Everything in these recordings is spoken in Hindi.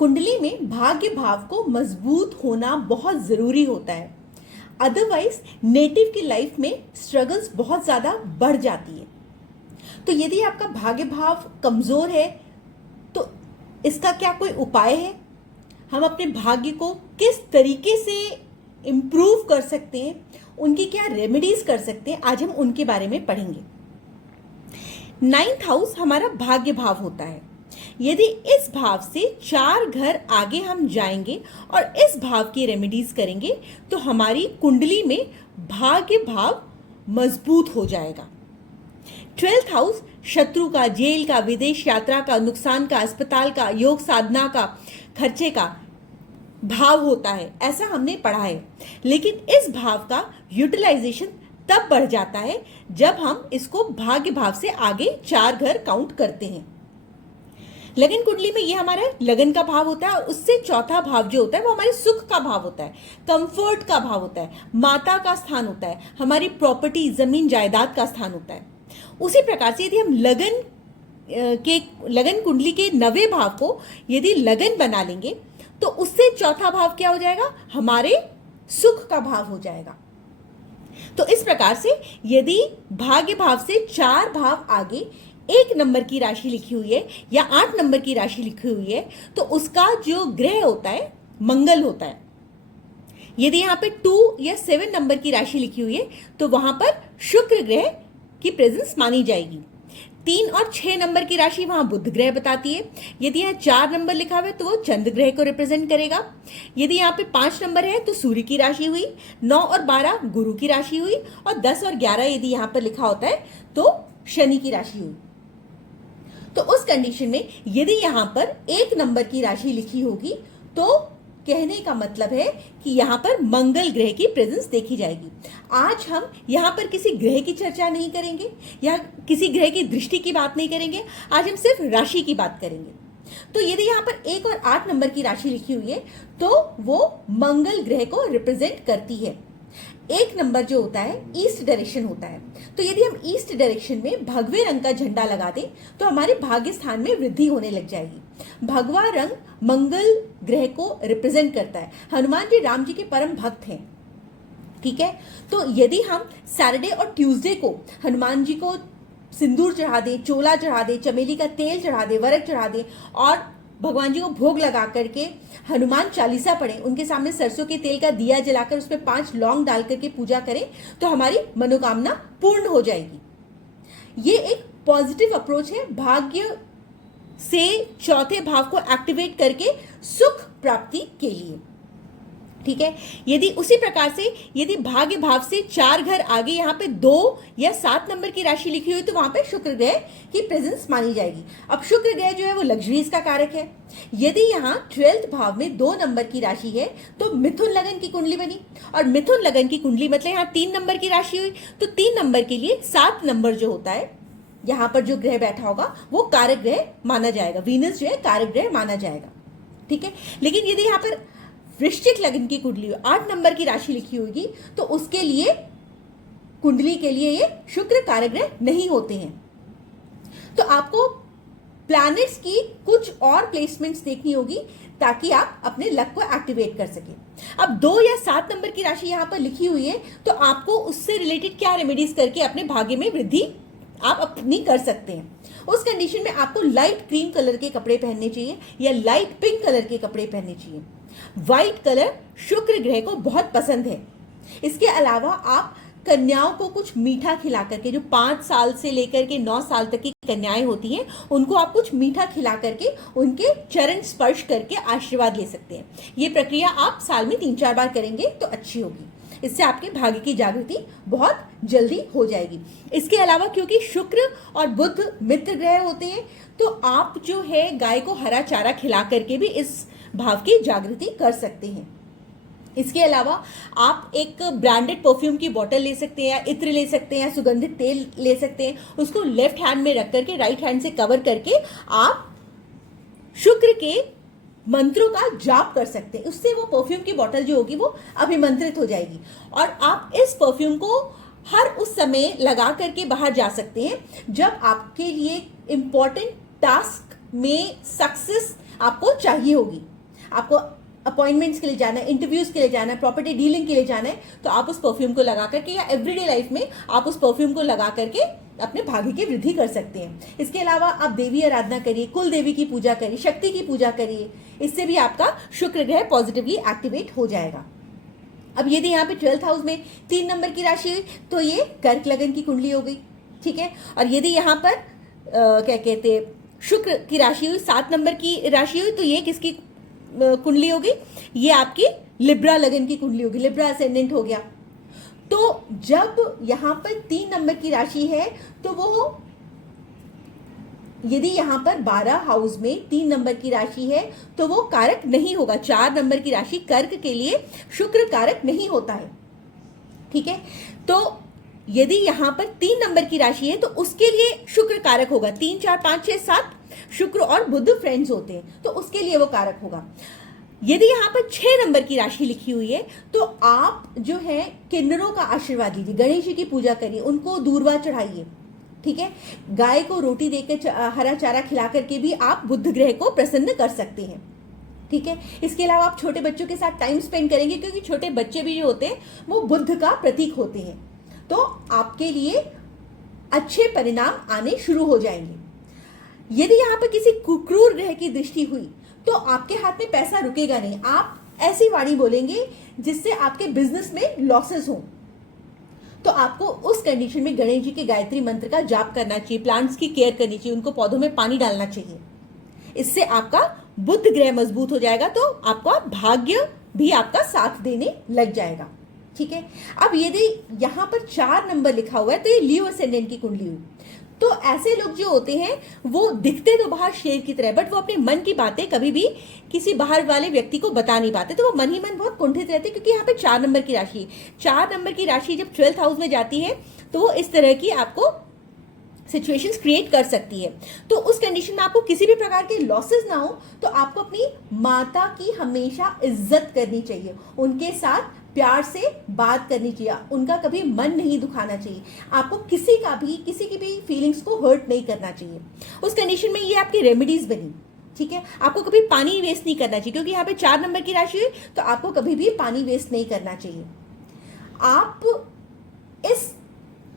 कुंडली में भाग्य भाव को मजबूत होना बहुत ज़रूरी होता है, अदरवाइज नेटिव की लाइफ में स्ट्रगल्स बहुत ज़्यादा बढ़ जाती है। तो यदि आपका भाग्य भाव कमज़ोर है तो इसका क्या कोई उपाय है? हम अपने भाग्य को किस तरीके से इम्प्रूव कर सकते हैं, उनकी क्या रेमेडीज कर सकते हैं, आज हम उनके बारे में पढ़ेंगे। 9th हाउस हमारा भाग्य भाव होता है। यदि इस भाव से 4 घर आगे हम जाएंगे और इस भाव की रेमेडीज करेंगे तो हमारी कुंडली में भाग्य भाव मजबूत हो जाएगा। 12th हाउस शत्रु का, जेल का, विदेश यात्रा का, नुकसान का, अस्पताल का, योग साधना का, खर्चे का भाव होता है, ऐसा हमने पढ़ा है। लेकिन इस भाव का यूटिलाइजेशन तब बढ़ जाता है जब हम इसको भाग्य भाव से आगे 4 घर काउंट करते हैं। लगन कुंडली में ये हमारा लगन का भाव होता है और उससे चौथा भाव जो होता है वो हमारे सुख का भाव होता है, कंफर्ट का भाव होता है, माता का स्थान होता है, हमारी प्रॉपर्टी, जमीन जायदाद का स्थान होता है। उसी प्रकार से यदि हम लगन कुंडली के 9वें भाव को यदि लगन बना लेंगे तो उससे चौथा भाव क्या हो जाएगा? हमारे सुख का भाव हो जाएगा। तो इस प्रकार से यदि भाग्य भाव से 4 भाव आगे 1 नंबर की राशि लिखी हुई है या 8 नंबर की राशि लिखी हुई है तो उसका जो ग्रह होता है मंगल होता है। यदि यहाँ पे 2 या 7 नंबर की राशि लिखी हुई है तो वहां पर शुक्र ग्रह की प्रेजेंस मानी जाएगी। 3 और 6 नंबर की राशि वहां बुध ग्रह बताती है। यदि यहाँ 4 नंबर लिखा हुआ है तो वो चंद्र ग्रह को रिप्रेजेंट करेगा। यदि यहाँ पे 5 नंबर है तो सूर्य की राशि हुई, 9 और 12 गुरु की राशि हुई और 10 और 11 यदि यहाँ पर लिखा होता है तो शनि की राशि हुई। तो उस कंडीशन में यदि यहां पर 1 नंबर की राशि लिखी होगी तो कहने का मतलब है कि यहां पर मंगल ग्रह की प्रेजेंस देखी जाएगी। आज हम यहां पर किसी ग्रह की चर्चा नहीं करेंगे या किसी ग्रह की दृष्टि की बात नहीं करेंगे, आज हम सिर्फ राशि की बात करेंगे। तो यदि यहां पर 1 और 8 नंबर की राशि लिखी हुई है तो वो मंगल ग्रह को रिप्रेजेंट करती है। 1 नंबर जो होता है ईस्ट डायरेक्शन होता है, तो यदि हम ईस्ट डायरेक्शन में भगवे रंग का झंडा लगा दें तो हमारे भाग्य स्थान में वृद्धि होने लग जाएगी। भगवा रंग मंगल ग्रह को रिप्रेजेंट करता है। हनुमान जी राम जी के परम भक्त हैं, ठीक है। तो यदि हम सैटरडे और ट्यूसडे को हनुमान जी को सिंदूर चढ़ा दें, चोला चढ़ा दें, चमेली का तेल चढ़ा दें, वरक चढ़ा दें और भगवान जी को भोग लगा करके हनुमान चालीसा पढ़ें, उनके सामने सरसों के तेल का दिया जलाकर उस पर 5 लौंग डाल करके पूजा करें तो हमारी मनोकामना पूर्ण हो जाएगी। ये एक पॉजिटिव अप्रोच है भाग्य से चौथे भाव को एक्टिवेट करके सुख प्राप्ति के लिए, ठीक है। यदि उसी प्रकार से यदि भाग्य भाव से 4 घर आगे यहाँ पे 2 या 7 नंबर की राशि लिखी हुई तो वहां पे शुक्र ग्रह की प्रेजेंस मानी जाएगी। अब शुक्र ग्रह जो है वो लग्जरीज का कारक है। यदि यहाँ 12th भाव में 2 नंबर की राशि है तो मिथुन लगन की कुंडली बनी और मिथुन लगन की कुंडली मतलब यहाँ 3 नंबर की राशि हुई तो 3 नंबर के लिए 7 नंबर जो होता है यहाँ पर जो ग्रह बैठा होगा वो कारक ग्रह माना जाएगा। वीनस जो है कारक ग्रह माना जाएगा, ठीक है। लेकिन यदि यहाँ पर वृश्चिक लगन की कुंडली 8 नंबर की राशि लिखी होगी तो उसके लिए कुंडली के लिए ये शुक्र कारक ग्रह नहीं होते हैं। तो आपको प्लैनेट्स की कुछ और प्लेसमेंट्स देखनी होगी ताकि आप अपने लक को एक्टिवेट कर सकें। अब 2 या 7 नंबर की राशि यहाँ पर लिखी हुई है तो आपको उससे रिलेटेड क्या रेमेडीज करके अपने भाग्य में वृद्धि आप अपनी कर सकते हैं। उस कंडीशन में आपको लाइट क्रीम कलर के कपड़े पहनने चाहिए या लाइट पिंक कलर के कपड़े पहनने चाहिए। व्हाइट कलर शुक्र ग्रह को बहुत पसंद है। इसके अलावा आप कन्याओं को कुछ मीठा खिला करके, जो 5 साल से लेकर के 9 साल तक की कन्याएं होती हैं उनको आप कुछ मीठा खिला करके उनके चरण स्पर्श करके आशीर्वाद ले सकते हैं। ये प्रक्रिया आप साल में 3-4 बार करेंगे तो अच्छी होगी। इससे आपके भाग्य की जागृति बहुत जल्दी हो जाएगी। इसके अलावा क्योंकि शुक्र और बुध मित्र ग्रह होते हैं तो आप जो है गाय को हरा चारा खिला करके भी इस भाव की जागृति कर सकते हैं। इसके अलावा आप एक ब्रांडेड परफ्यूम की बोतल ले सकते हैं या इत्र ले सकते हैं या सुगंधित तेल ले सकते हैं, उसको लेफ्ट हैंड में रख करके राइट हैंड से कवर करके आप शुक्र के मंत्रों का जाप कर सकते हैं। उससे वो परफ्यूम की बोतल जो होगी वो अभिमंत्रित हो जाएगी और आप इस परफ्यूम को हर उस समय लगा करके बाहर जा सकते हैं जब आपके लिए इंपॉर्टेंट टास्क में सक्सेस आपको चाहिए होगी। आपको अपॉइंटमेंट्स के लिए जाना है, इंटरव्यूज के लिए जाना है, प्रॉपर्टी डीलिंग के लिए जाना है, तो आप उस परफ्यूम को लगा करके या एवरीडे लाइफ में आप उस परफ्यूम को लगा करके अपने भाग्य की वृद्धि कर सकते हैं। इसके अलावा आप देवी आराधना करिए, कुल देवी की पूजा करिए, शक्ति की पूजा करिए, इससे भी आपका शुक्र ग्रह पॉजिटिवली एक्टिवेट हो जाएगा। अब यदि यहाँ पे 12th हाउस में 3 नंबर की राशि हुई तो ये कर्क लगन की कुंडली हो गई, ठीक है। और यदि यहाँ पर क्या कहते हैं शुक्र की राशि हुई, 7 नंबर की राशि हुई, तो ये किसकी कुंडली होगी, ये आपकी लिब्रा लगन की कुंडली होगी, लिब्रा असेंडेंट हो गया। तो जब यहां पर 3 नंबर की राशि है तो वो, यदि यहां पर 12 हाउस में 3 नंबर की राशि है तो वो कारक नहीं होगा। 4 नंबर की राशि कर्क के लिए शुक्र कारक नहीं होता है, ठीक है। तो यदि यहां पर 3 नंबर की राशि है तो उसके लिए शुक्र कारक होगा। 3 4 5 6 7 शुक्र और बुध फ्रेंड्स होते हैं, तो उसके लिए वो कारक होगा। यदि यहाँ पर 6 नंबर की राशि लिखी हुई है तो आप जो है किन्नरों का आशीर्वाद लीजिए, गणेश जी की पूजा करिए, उनको दूर्वा चढ़ाइए, ठीक है। गाय को रोटी देकर हरा चारा खिला करके भी आप बुध ग्रह को प्रसन्न कर सकते हैं, ठीक है। इसके अलावा आप छोटे बच्चों के साथ टाइम स्पेंड करेंगे, क्योंकि छोटे बच्चे भी जो होते हैं वो बुध का प्रतीक होते हैं, तो आपके लिए अच्छे परिणाम आने शुरू हो जाएंगे। यदि यहाँ पर किसी कुक्रूर ग्रह की दृष्टि हुई तो आपके हाथ में पैसा रुकेगा नहीं। आप ऐसी वाणी बोलेंगे जिससे आपके बिजनेस में लॉसेस हो, तो आपको उस कंडीशन में गणेश जी के गायत्री मंत्र का जाप करना चाहिए, प्लांट्स की केयर करनी चाहिए, उनको पौधों में पानी डालना चाहिए। इससे आपका बुध ग्रह मजबूत हो जाएगा, तो आपका भाग्य भी आपका साथ देने लग जाएगा, ठीक है। अब यदि यहां पर 4 नंबर लिखा हुआ है तो ये लियो असेंडेंट की कुंडली हुई। तो ऐसे लोग जो होते हैं वो दिखते तो बाहर शेर की तरह, बट वो अपने मन की बातें कभी भी किसी बाहर वाले व्यक्ति को बता नहीं पाते, तो वो मन ही मन बहुत कुंठित रहते, क्योंकि यहाँ पे 4 नंबर की राशि, 4 नंबर की राशि जब 12th हाउस में जाती है तो वो इस तरह की आपको सिचुएशंस क्रिएट कर सकती है। तो उस कंडीशन में आपको किसी भी प्रकार के लॉसेस ना हो, तो आपको अपनी माता की हमेशा इज्जत करनी चाहिए, उनके साथ प्यार से बात करनी चाहिए, उनका कभी मन नहीं दुखाना चाहिए, आपको किसी की भी फीलिंग्स को हर्ट नहीं करना चाहिए। उस कंडीशन में ये आपकी रेमेडीज बनी, ठीक है। आपको कभी पानी वेस्ट नहीं करना चाहिए, क्योंकि यहाँ पे 4 नंबर की राशि है, तो आपको कभी भी पानी वेस्ट नहीं करना चाहिए। आप इस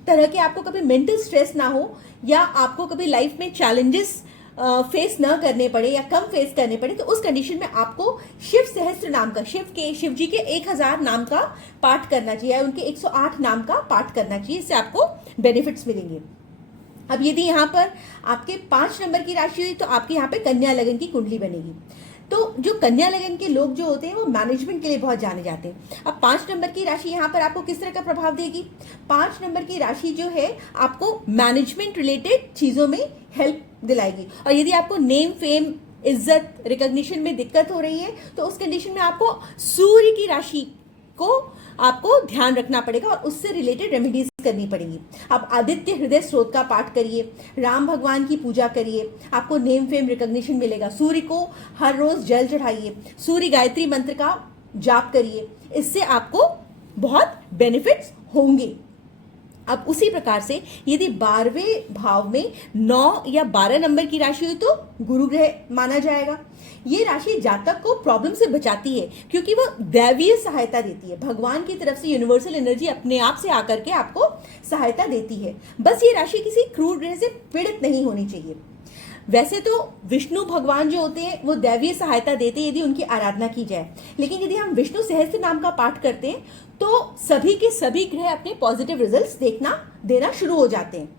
तरह के आपको कभी मेंटल स्ट्रेस ना हो, या आपको कभी लाइफ में चैलेंजेस फेस ना करने पड़े या कम फेस करने पड़े, तो उस कंडीशन में आपको शिव सहस्त्र नाम का, शिव जी के 1000 नाम का पाठ करना चाहिए, उनके 108 नाम का पाठ करना चाहिए, इससे आपको बेनिफिट्स मिलेंगे। अब यदि यहाँ पर आपके 5 नंबर की राशि हुई तो आपके यहाँ पे कन्या लगन की कुंडली बनेगी। तो जो कन्या लगन के लोग जो होते हैं वो मैनेजमेंट के लिए बहुत जाने जाते हैं। अब 5 नंबर की राशि यहाँ पर आपको किस तरह का प्रभाव देगी, 5 नंबर की राशि जो है आपको मैनेजमेंट रिलेटेड चीजों में हेल्प दिलाएगी। और यदि आपको नेम फेम इज्जत रिकॉग्निशन में दिक्कत हो रही है तो उस कंडीशन में आपको सूर्य की राशि को आपको ध्यान रखना पड़ेगा और उससे रिलेटेड रेमेडीज करनी पड़ेगी। आप आदित्य हृदय स्रोत का पाठ करिए, राम भगवान की पूजा करिए, आपको नेम फेम रिकॉग्निशन मिलेगा। सूर्य को हर रोज जल चढ़ाइए, सूर्य गायत्री मंत्र का जाप करिए, इससे आपको बहुत बेनिफिट्स होंगे। अब उसी प्रकार से यदि 12वें भाव में 9 या 12 नंबर की राशि हुई तो गुरु ग्रह माना जाएगा। ये राशि जातक को प्रॉब्लम से बचाती है, क्योंकि वो दैवीय सहायता देती है, भगवान की तरफ से यूनिवर्सल एनर्जी अपने आप से आकर के आपको सहायता देती है। बस ये राशि किसी क्रूर ग्रह से पीड़ित नहीं होनी चाहिए। वैसे तो विष्णु भगवान जो होते हैं वो दैवीय सहायता देते हैं यदि उनकी आराधना की जाए, लेकिन यदि हम विष्णु सहस्त्र नाम का पाठ करते हैं तो सभी के सभी ग्रह अपने पॉजिटिव रिजल्ट्स देना शुरू हो जाते हैं।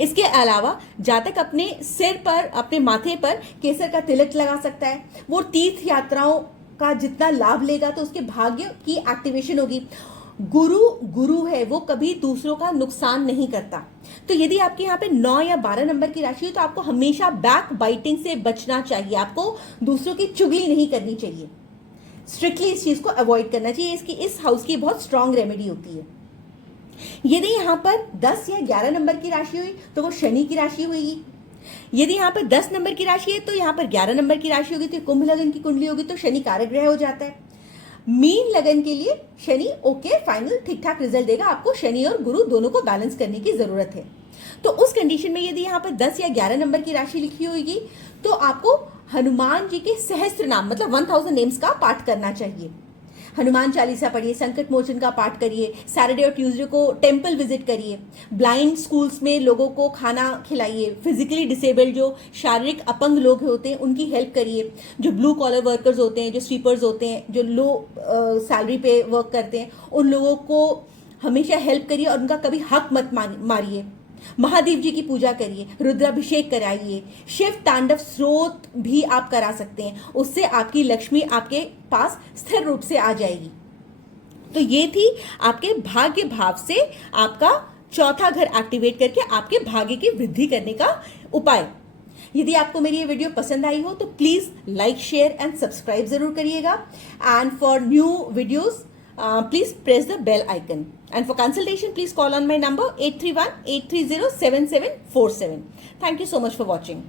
इसके अलावा जातक अपने सिर पर, अपने माथे पर केसर का तिलक लगा सकता है। वो तीर्थ यात्राओं का जितना लाभ लेगा तो उसके भाग्य की एक्टिवेशन होगी। गुरु है, वो कभी दूसरों का नुकसान नहीं करता। तो यदि आपके यहाँ पे 9 या 12 नंबर की राशि हो तो आपको हमेशा बैक बाइटिंग से बचना चाहिए, आपको दूसरों की चुगली नहीं करनी चाहिए, स्ट्रिक्टली इस चीज को अवॉइड करना चाहिए। इसकी इस हाउस की बहुत स्ट्रांग रेमेडी होती है। यदि यहाँ पर 10 या 11 नंबर की राशि हुई तो वो शनि की राशि हुई। यदि यहाँ पर 10 नंबर की राशि है तो यहाँ पर 11 नंबर की राशि होगी तो कुंभ लगन की कुंडली होगी, तो शनि कारक ग्रह हो जाता है। मीन लगन के लिए शनि ओके फाइनल ठीक ठाक रिजल्ट देगा, आपको शनि और गुरु दोनों को बैलेंस करने की जरूरत है। तो उस कंडीशन में यदि यहाँ पर 10 या 11 नंबर की राशि लिखी होगी तो आपको हनुमान जी के सहस्त्र नाम मतलब 1000 नेम्स का पाठ करना चाहिए। हनुमान चालीसा पढ़िए, संकट मोचन का पाठ करिए, सैटरडे और ट्यूसडे को टेम्पल विजिट करिए, ब्लाइंड स्कूल्स में लोगों को खाना खिलाइए, फिजिकली डिसेबल्ड जो शारीरिक अपंग लोग होते हैं उनकी हेल्प करिए, जो ब्लू कॉलर वर्कर्स होते हैं, जो स्वीपर्स होते हैं, जो लो सैलरी पे वर्क करते हैं, उन लोगों को हमेशा हेल्प करिए और उनका कभी हक मत मारिए। महादेव जी की पूजा करिए, रुद्राभिषेक कराइए, शिव तांडव स्रोत भी आप करा सकते हैं, उससे आपकी लक्ष्मी आपके पास स्थिर रूप से आ जाएगी। तो ये थी आपके भाग्य भाव से आपका चौथा घर एक्टिवेट करके आपके भाग्य की वृद्धि करने का उपाय। यदि आपको मेरी ये वीडियो पसंद आई हो तो please like, share and subscribe जरूर करिएगा। And for new videos please press the bell icon, and for consultation please call on my number 831-830-7747. Thank you so much for watching.